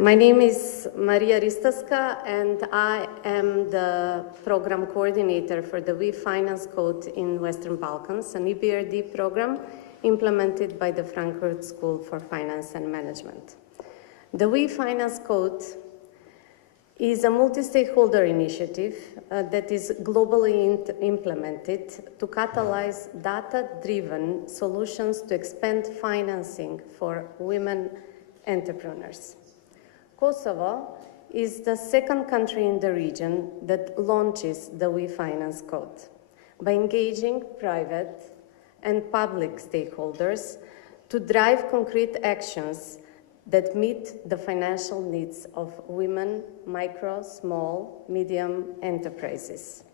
My name is Maria Ristaska, and I am the program coordinator for the We Finance Code in Western Balkans, an EBRD program implemented by the Frankfurt School for Finance and Management. The We Finance Code is a multi-stakeholder initiative that is globally implemented to catalyze data-driven solutions to expand financing for women entrepreneurs. Kosovo is the second country in the region that launches the We Finance Code by engaging private and public stakeholders to drive concrete actions that meet the financial needs of women, micro, small, medium enterprises.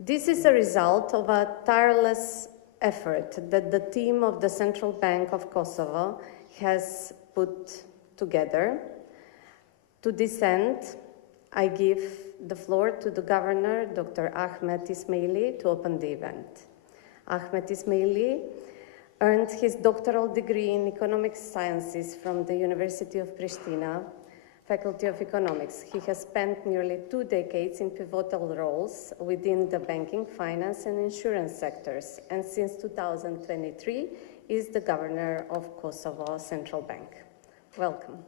This is a result of a tireless effort that the team of the Central Bank of Kosovo has put together. To this end, I give the floor to the Governor, Dr. Ahmet Ismaili, to open the event. Ahmet Ismaili earned his doctoral degree in economic sciences from the University of Pristina, Faculty of Economics. He has spent nearly 2 decades in pivotal roles within the banking, finance, and insurance sectors, and since 2023 is the Governor of Kosovo Central Bank. Welcome.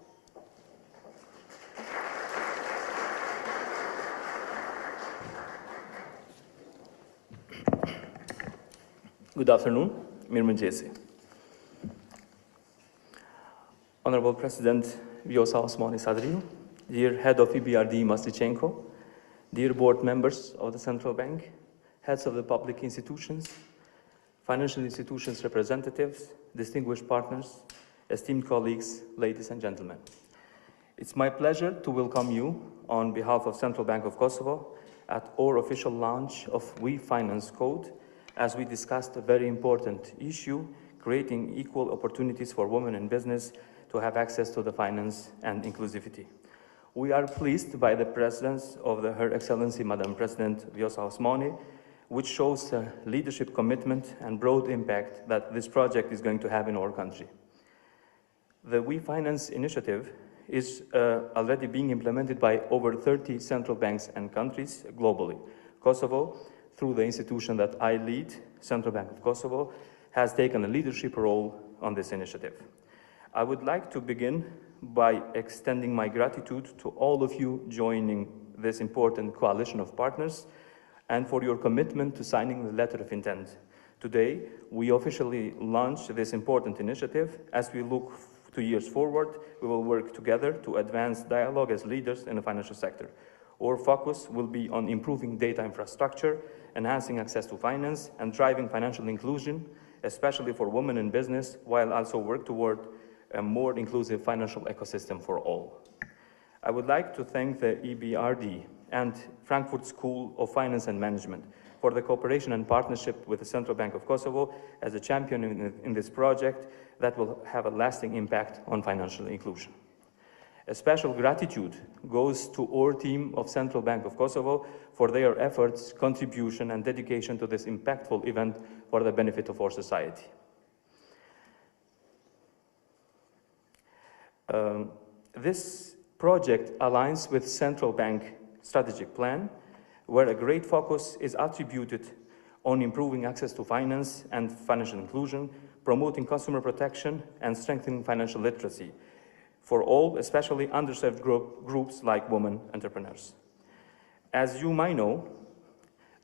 Good afternoon. Mirëmëngjesi. Honorable President Vjosa Osmani Sadriu, dear Head of EBRD Maslichenko, dear board members of the Central Bank, heads of the public institutions, financial institutions representatives, distinguished partners, esteemed colleagues, ladies and gentlemen. It's my pleasure to welcome you on behalf of Central Bank of Kosovo at our official launch of We Finance Code, as we discussed a very important issue, creating equal opportunities for women in business to have access to the finance and inclusivity. We are pleased by the presence of Her Excellency Madam President Vjosa Osmani, which shows the leadership commitment and broad impact that this project is going to have in our country. The We Finance initiative is already being implemented by over 30 central banks and countries globally. Kosovo, through the institution that I lead, Central Bank of Kosovo, has taken a leadership role on this initiative. I would like to begin by extending my gratitude to all of you joining this important coalition of partners and for your commitment to signing the letter of intent. Today, we officially launch this important initiative. As we look 2 years forward, we will work together to advance dialogue as leaders in the financial sector. Our focus will be on improving data infrastructure, enhancing access to finance, and driving financial inclusion, especially for women in business, while also work toward a more inclusive financial ecosystem for all. I would like to thank the EBRD and Frankfurt School of Finance and Management for the cooperation and partnership with the Central Bank of Kosovo as a champion in this project that will have a lasting impact on financial inclusion. A special gratitude goes to our team of Central Bank of Kosovo for their efforts, contribution, and dedication to this impactful event for the benefit of our society. This project aligns with Central Bank strategic plan, where a great focus is attributed on improving access to finance and financial inclusion, promoting consumer protection, and strengthening financial literacy for all, especially underserved groups like women entrepreneurs. As you might know,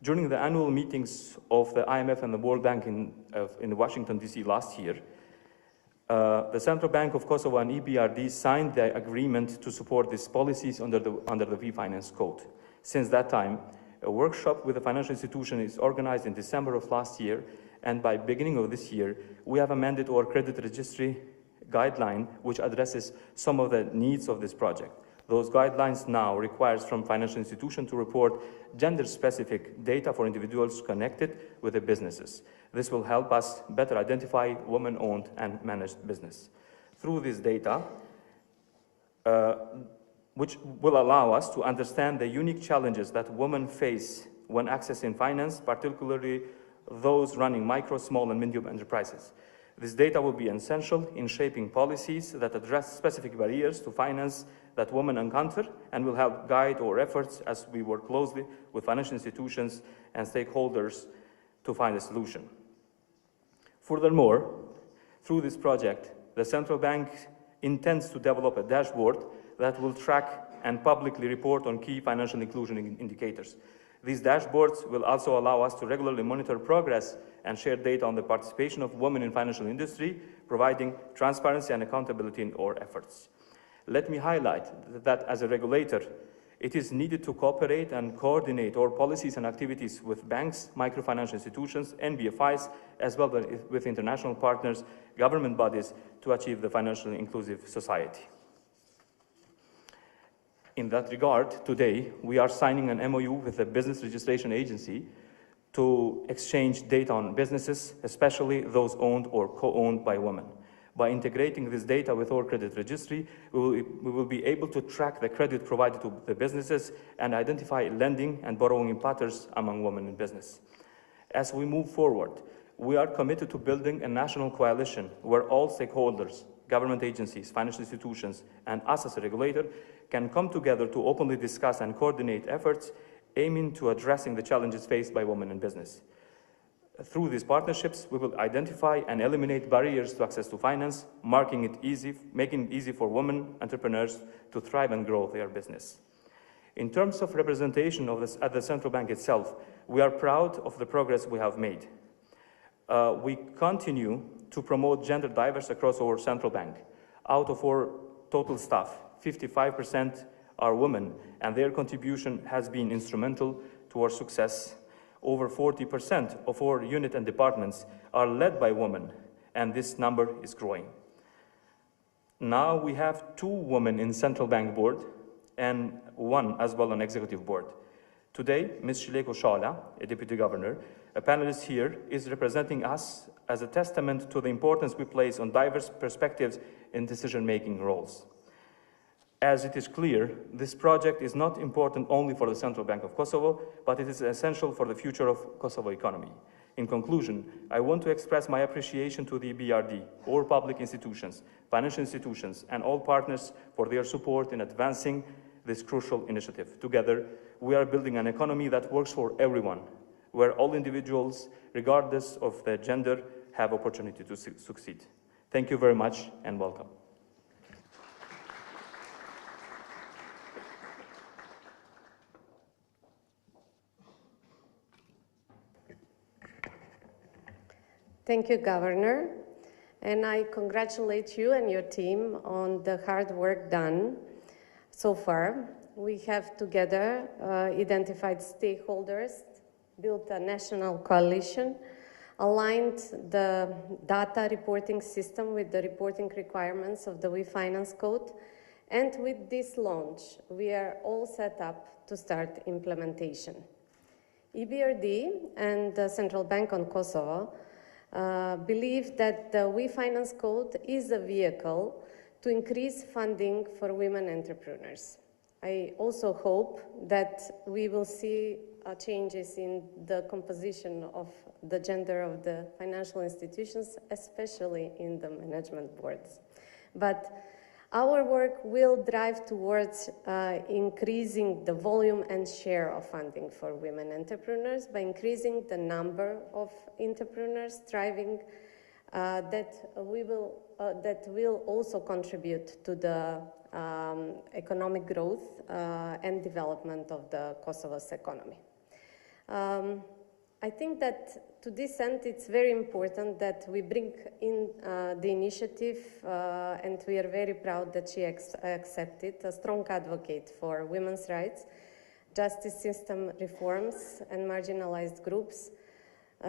during the annual meetings of the IMF and the World Bank in Washington, D.C. last year, the Central Bank of Kosovo and EBRD signed the agreement to support these policies under the We Finance Code. Since that time, a workshop with the financial institution is organized in December of last year, and by beginning of this year, we have amended our credit registry guideline, which addresses some of the needs of this project. Those guidelines now requires from financial institutions to report gender-specific data for individuals connected with the businesses. This will help us better identify women-owned and managed business. Through this data, which will allow us to understand the unique challenges that women face when accessing finance, particularly those running micro, small, and medium enterprises. This data will be essential in shaping policies that address specific barriers to finance that women encounter and will help guide our efforts as we work closely with financial institutions and stakeholders to find a solution. Furthermore, through this project, the Central Bank intends to develop a dashboard that will track and publicly report on key financial inclusion indicators. These dashboards will also allow us to regularly monitor progress and share data on the participation of women in financial industry, providing transparency and accountability in our efforts. Let me highlight that as a regulator, it is needed to cooperate and coordinate our policies and activities with banks, microfinancial institutions, NBFIs, as well as with international partners, government bodies, to achieve the financially inclusive society. In that regard, today, we are signing an MOU with the Business Registration Agency to exchange data on businesses, especially those owned or co-owned by women. By integrating this data with our credit registry, we will be able to track the credit provided to the businesses and identify lending and borrowing patterns among women in business. As we move forward, we are committed to building a national coalition where all stakeholders, government agencies, financial institutions, and us as a regulator can come together to openly discuss and coordinate efforts aiming to addressing the challenges faced by women in business. Through these partnerships, we will identify and eliminate barriers to access to finance, making it easy for women entrepreneurs to thrive and grow their business. In terms of representation at the central bank itself, we are proud of the progress we have made. We continue to promote gender diversity across our central bank. Out of our total staff, 55% are women, and their contribution has been instrumental to our success. Over 40% of our unit and departments are led by women, and this number is growing. Now we have 2 women in central bank board and 1 as well on executive board. Today, Ms. Shileko Shala, a deputy governor, a panelist here, is representing us as a testament to the importance we place on diverse perspectives in decision-making roles. As it is clear, this project is not important only for the Central Bank of Kosovo, but it is essential for the future of Kosovo economy. In conclusion, I want to express my appreciation to the BRD, all public institutions, financial institutions, and all partners for their support in advancing this crucial initiative. Together, we are building an economy that works for everyone, where all individuals, regardless of their gender, have opportunity to succeed. Thank you very much and welcome. Thank you, Governor, and I congratulate you and your team on the hard work done so far. We have together identified stakeholders, built a national coalition, aligned the data reporting system with the reporting requirements of the We Finance Code, and with this launch, we are all set up to start implementation. EBRD and the Central Bank on Kosovo believe that the We Finance Code is a vehicle to increase funding for women entrepreneurs. I also hope that we will see changes in the composition of the gender of the financial institutions, especially in the management boards. But our work will drive towards increasing the volume and share of funding for women entrepreneurs by increasing the number of entrepreneurs thriving that will also contribute to the economic growth and development of the Kosovo's economy. I think that to this end, it's very important that we bring in the initiative, and we are very proud that she accepted, a strong advocate for women's rights, justice system reforms, and marginalized groups,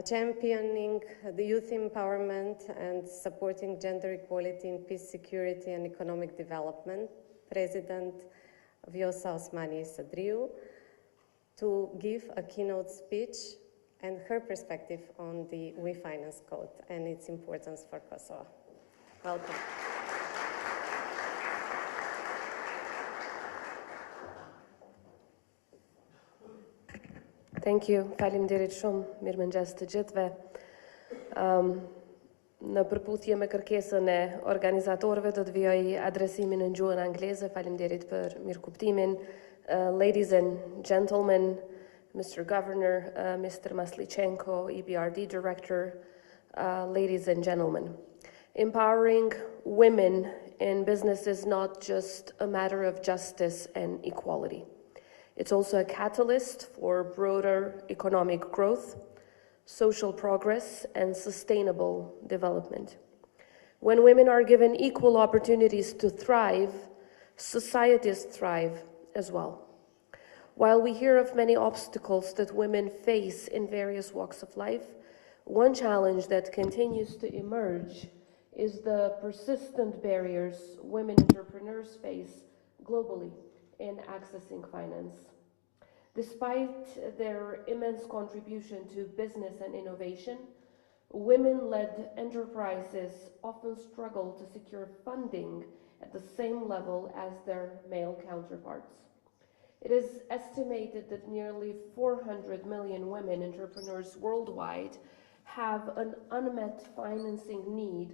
championing the youth empowerment and supporting gender equality in peace, security, and economic development, President Vjosa Osmani Sadriu, to give a keynote speech and her perspective on the We Finance Code and its importance for Kosovo. Welcome. Thank you. Faleminderit shumë. Mirëmëngjes të gjithëve. Në përputhje me kërkesën e organizatorëve, do të vijoj adresimin në gjuhën angleze. Faleminderit për mirëkuptimin. Ladies and gentlemen, Mr. Governor, Mr. Maslichenko, EBRD Director, ladies and gentlemen. Empowering women in business is not just a matter of justice and equality. It's also a catalyst for broader economic growth, social progress, and sustainable development. When women are given equal opportunities to thrive, societies thrive as well. While we hear of many obstacles that women face in various walks of life, one challenge that continues to emerge is the persistent barriers women entrepreneurs face globally in accessing finance. Despite their immense contribution to business and innovation, women-led enterprises often struggle to secure funding at the same level as their male counterparts. It is estimated that nearly 400 million women entrepreneurs worldwide have an unmet financing need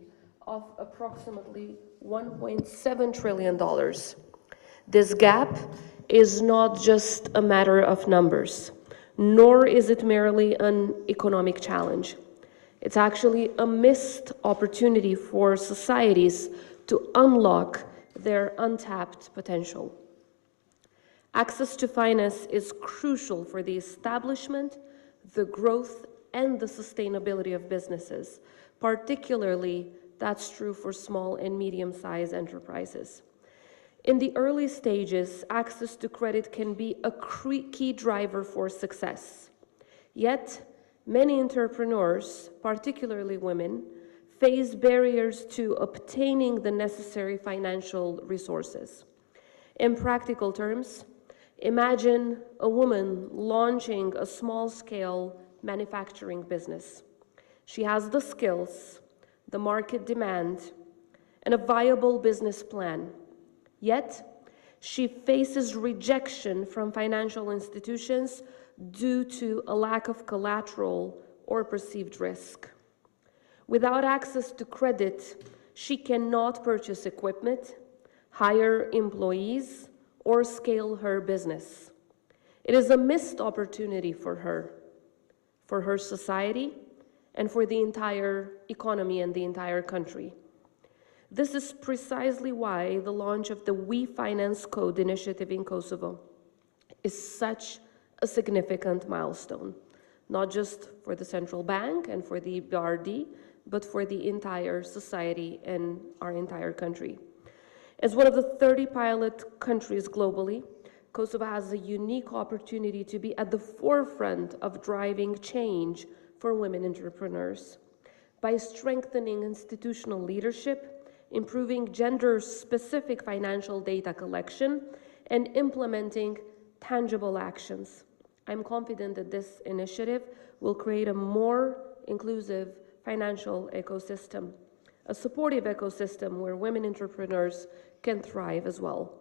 of approximately $1.7 trillion. This gap is not just a matter of numbers, nor is it merely an economic challenge. It's actually a missed opportunity for societies to unlock their untapped potential. Access to finance is crucial for the establishment, the growth, and the sustainability of businesses. Particularly, that's true for small and medium-sized enterprises. In the early stages, access to credit can be a key driver for success. Yet, many entrepreneurs, particularly women, face barriers to obtaining the necessary financial resources. In practical terms, imagine a woman launching a small-scale manufacturing business. She has the skills, the market demand, and a viable business plan. Yet, she faces rejection from financial institutions due to a lack of collateral or perceived risk. Without access to credit, she cannot purchase equipment, hire employees, or scale her business. It is a missed opportunity for her society, and for the entire economy and the entire country. This is precisely why the launch of the We Finance Code initiative in Kosovo is such a significant milestone, not just for the central bank and for the EBRD, but for the entire society and our entire country. As one of the 30 pilot countries globally, Kosovo has a unique opportunity to be at the forefront of driving change for women entrepreneurs. By strengthening institutional leadership, improving gender-specific financial data collection, and implementing tangible actions, I'm confident that this initiative will create a more inclusive financial ecosystem, a supportive ecosystem where women entrepreneurs can thrive as well.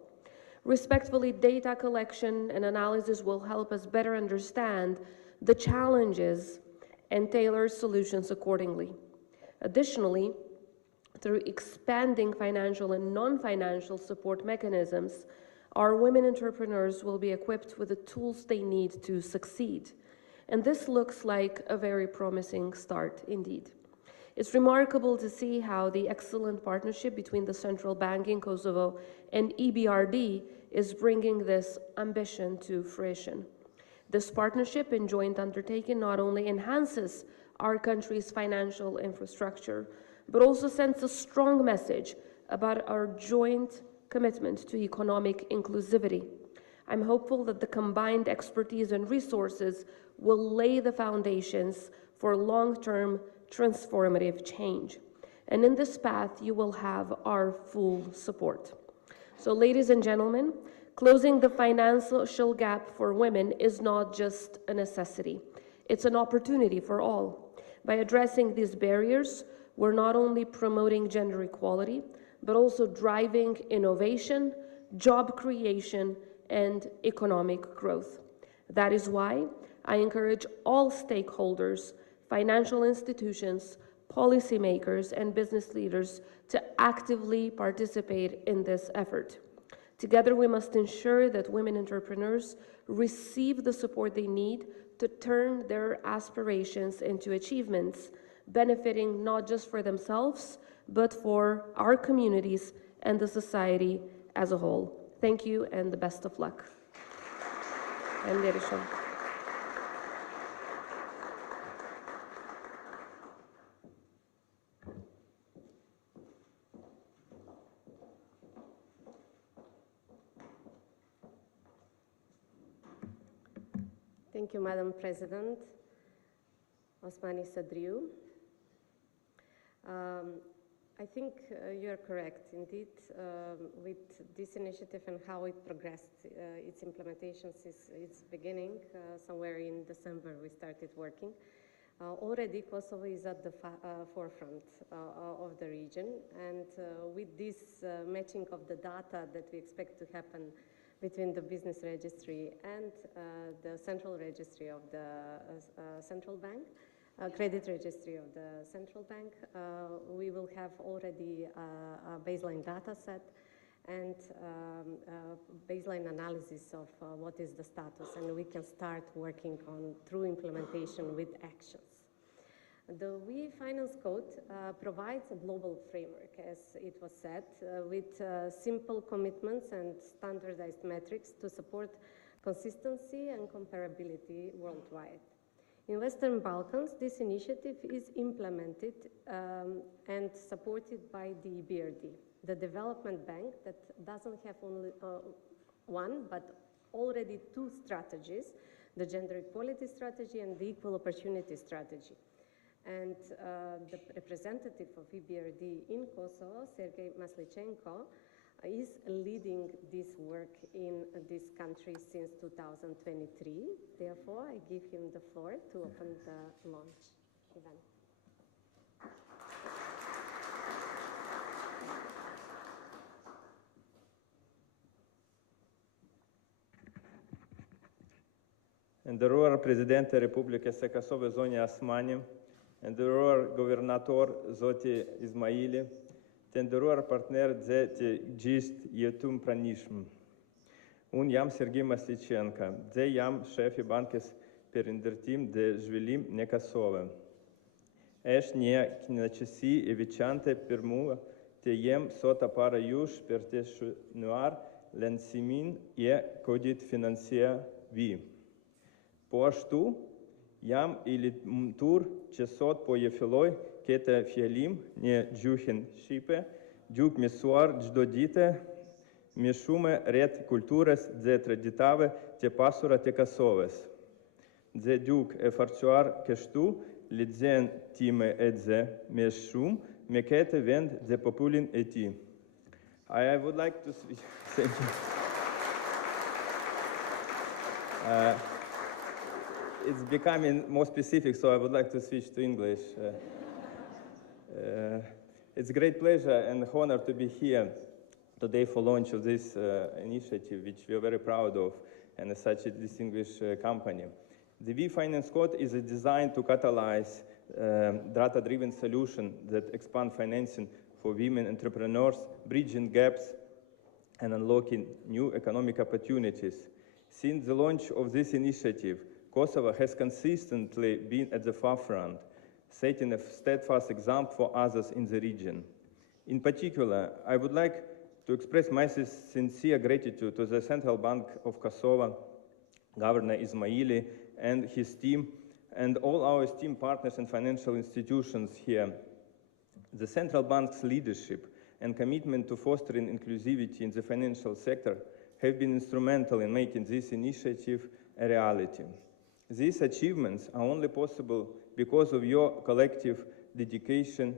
Respectfully, data collection and analysis will help us better understand the challenges and tailor solutions accordingly. Additionally, through expanding financial and non-financial support mechanisms, our women entrepreneurs will be equipped with the tools they need to succeed. And this looks like a very promising start indeed. It's remarkable to see how the excellent partnership between the Central Bank in Kosovo and EBRD is bringing this ambition to fruition. This partnership and joint undertaking not only enhances our country's financial infrastructure, but also sends a strong message about our joint commitment to economic inclusivity. I'm hopeful that the combined expertise and resources will lay the foundations for long-term transformative change. And in this path, you will have our full support. So, ladies and gentlemen, closing the financial gap for women is not just a necessity. It's an opportunity for all. By addressing these barriers, we're not only promoting gender equality, but also driving innovation, job creation, and economic growth. That is why I encourage all stakeholders, financial institutions, policymakers, and business leaders to actively participate in this effort. Together, we must ensure that women entrepreneurs receive the support they need to turn their aspirations into achievements, benefiting not just for themselves, but for our communities and the society as a whole. Thank you and the best of luck. Thank you, Madam President Osmani Sadriou. I think you're correct, indeed, with this initiative and how it progressed. Its implementation since its beginning, somewhere in December, we started working. Already, Kosovo is at the forefront of the region, and with this matching of the data that we expect to happen between the business registry and the central registry of the central bank, credit registry of the central bank, we will have already a baseline data set and baseline analysis of what is the status, and we can start working on true implementation with actions. The We Finance Code provides a global framework, as it was said, with simple commitments and standardized metrics to support consistency and comparability worldwide. In Western Balkans, this initiative is implemented and supported by the BRD, the development bank that doesn't have only one, but already two strategies, the gender equality strategy and the equal opportunity strategy. And the representative of EBRD in Kosovo, Sergei Maslichenko, is leading this work in this country since 2023. Therefore, I give him the floor to open the launch event. Nderuar Presidente e Republikës së Kosovës zonja Asmani, nderuar Guvernator Zoti Ismaili, të nderuar partnerët dhe të gjithë jetum pranishëm. Unë jam Sergei Maslichenko dhe jam shef I Bankës për ndërtim dhe zhvillim në Kosovë. Është një kënaqësi e veçantë për mua të jem sot para jush për të shënuar lansimin e kodit financiar vi. Po ashtu, jam I lumtur që sot po je filloj këtë fjalim në gjuhën shqipe, gjuhë mësuar çdo ditë me shumë rreth kulturës dhe traditave të pasura të Kosovës. Dhe gjuhë e forcuar kështu lexen time e dhe me shumë me këtë vend dhe popullin e tij. I would like to thank you. It's becoming more specific, so I would like to switch to English. It's a great pleasure and honor to be here today for launch of this initiative, which we are very proud of, and as such a distinguished company. The We Finance Code is designed to catalyze data-driven solutions that expand financing for women entrepreneurs, bridging gaps, and unlocking new economic opportunities. Since the launch of this initiative, Kosovo has consistently been at the forefront, setting a steadfast example for others in the region. In particular, I would like to express my sincere gratitude to the Central Bank of Kosovo, Governor Ismaili and his team, and all our esteemed partners and financial institutions here. The Central Bank's leadership and commitment to fostering inclusivity in the financial sector have been instrumental in making this initiative a reality. These achievements are only possible because of your collective dedication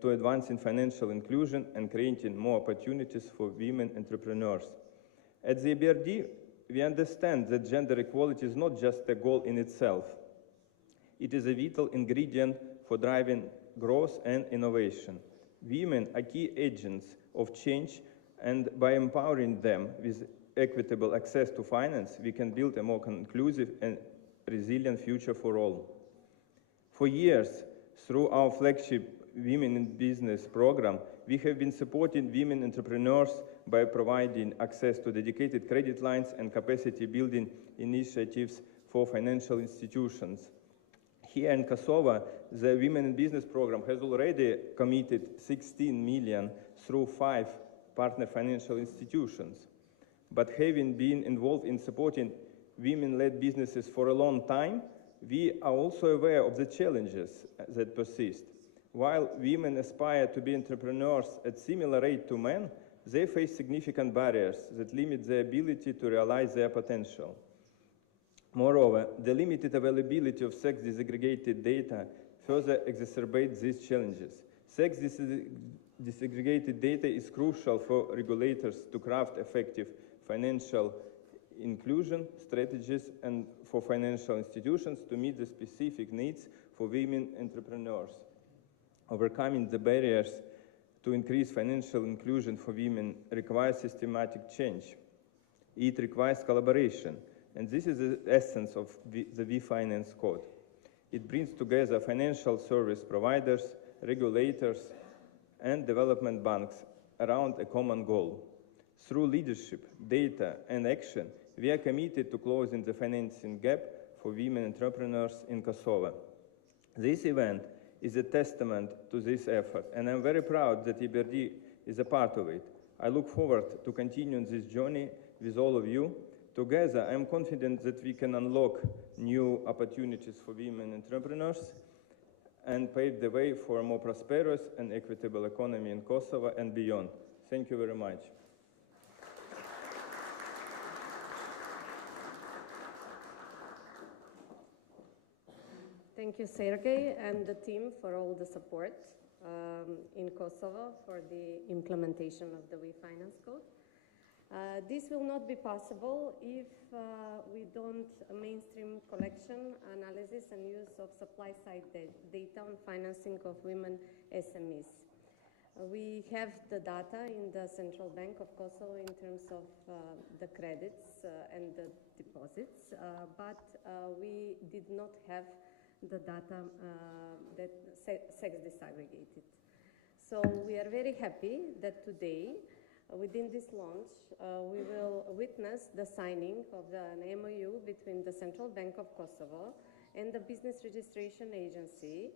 to advancing financial inclusion and creating more opportunities for women entrepreneurs. At the BRD, we understand that gender equality is not just a goal in itself. It is a vital ingredient for driving growth and innovation. Women are key agents of change, and by empowering them with equitable access to finance, we can build a more inclusive and resilient future for all. For years, Through our flagship Women in Business program, we have been supporting women entrepreneurs by providing access to dedicated credit lines and capacity building initiatives for financial institutions. Here in Kosovo, the Women in Business program has already committed 16 million through 5 partner financial institutions. But having been involved in supporting women-led businesses for a long time, we are also aware of the challenges that persist. While women aspire to be entrepreneurs at similar rate to men, they face significant barriers that limit their ability to realize their potential. Moreover, the limited availability of sex disaggregated data further exacerbates these challenges. Sex disaggregated data is crucial for regulators to craft effective financial inclusion strategies and for financial institutions to meet the specific needs for women entrepreneurs. Overcoming the barriers to increase financial inclusion for women requires systematic change. It requires collaboration, and this is the essence of the WeFinance Code. It brings together financial service providers, regulators, and development banks around a common goal. Through leadership, data, and action, we are committed to closing the financing gap for women entrepreneurs in Kosovo. This event is a testament to this effort, and I'm very proud that EBRD is a part of it. I look forward to continuing this journey with all of you. Together, I'm confident that we can unlock new opportunities for women entrepreneurs and pave the way for a more prosperous and equitable economy in Kosovo and beyond. Thank you very much. Thank you, Sergey, and the team for all the support in Kosovo for the implementation of the WeFinance Code. This will not be possible if we don't mainstream collection, analysis, and use of supply-side data on financing of women SMEs. We have the data in the Central Bank of Kosovo in terms of the credits and the deposits, but we did not have the data that sex disaggregated. So we are very happy that today, within this launch, we will witness the signing of an MOU between the Central Bank of Kosovo and the Business Registration Agency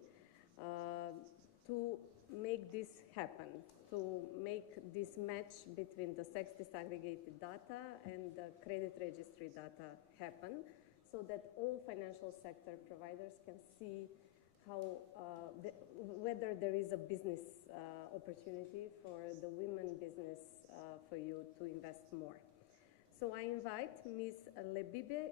to make this happen, to make this match between the sex disaggregated data and the credit registry data happen, so that all financial sector providers can see how, whether there is a business opportunity for the women business for you to invest more. So I invite Ms. Lebibe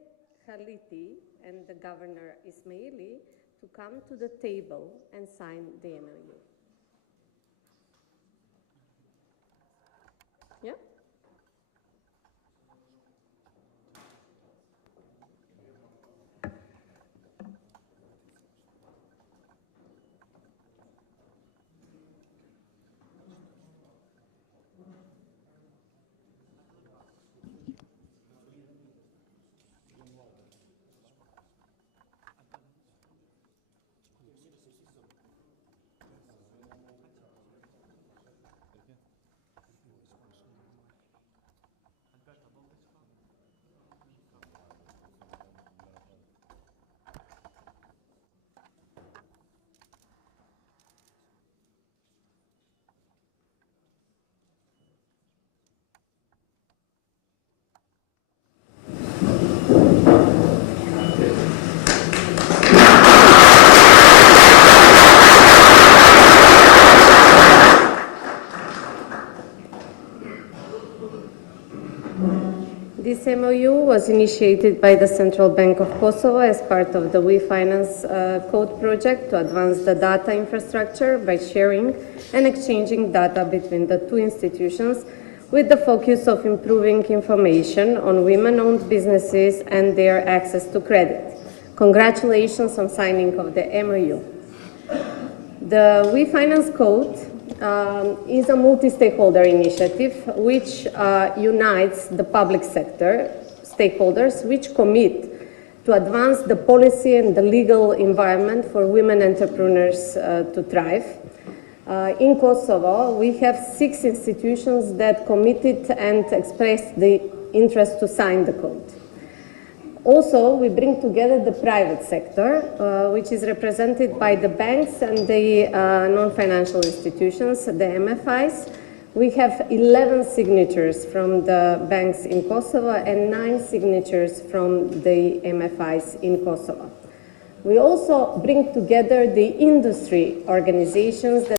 Khaliti and the Governor Ismaili to come to the table and sign the MOU. Yeah? This MOU was initiated by the Central Bank of Kosovo as part of the WeFinance Code project to advance the data infrastructure by sharing and exchanging data between the two institutions with the focus of improving information on women-owned businesses and their access to credit. Congratulations on signing of the MOU. The WeFinance Code is a multi-stakeholder initiative which unites the public sector stakeholders which commit to advance the policy and the legal environment for women entrepreneurs to thrive. In Kosovo, we have 6 institutions that committed and expressed the interest to sign the code. Also, we bring together the private sector, which is represented by the banks and the non-financial institutions, the MFIs. We have 11 signatures from the banks in Kosovo and 9 signatures from the MFIs in Kosovo. We also bring together the industry organizations that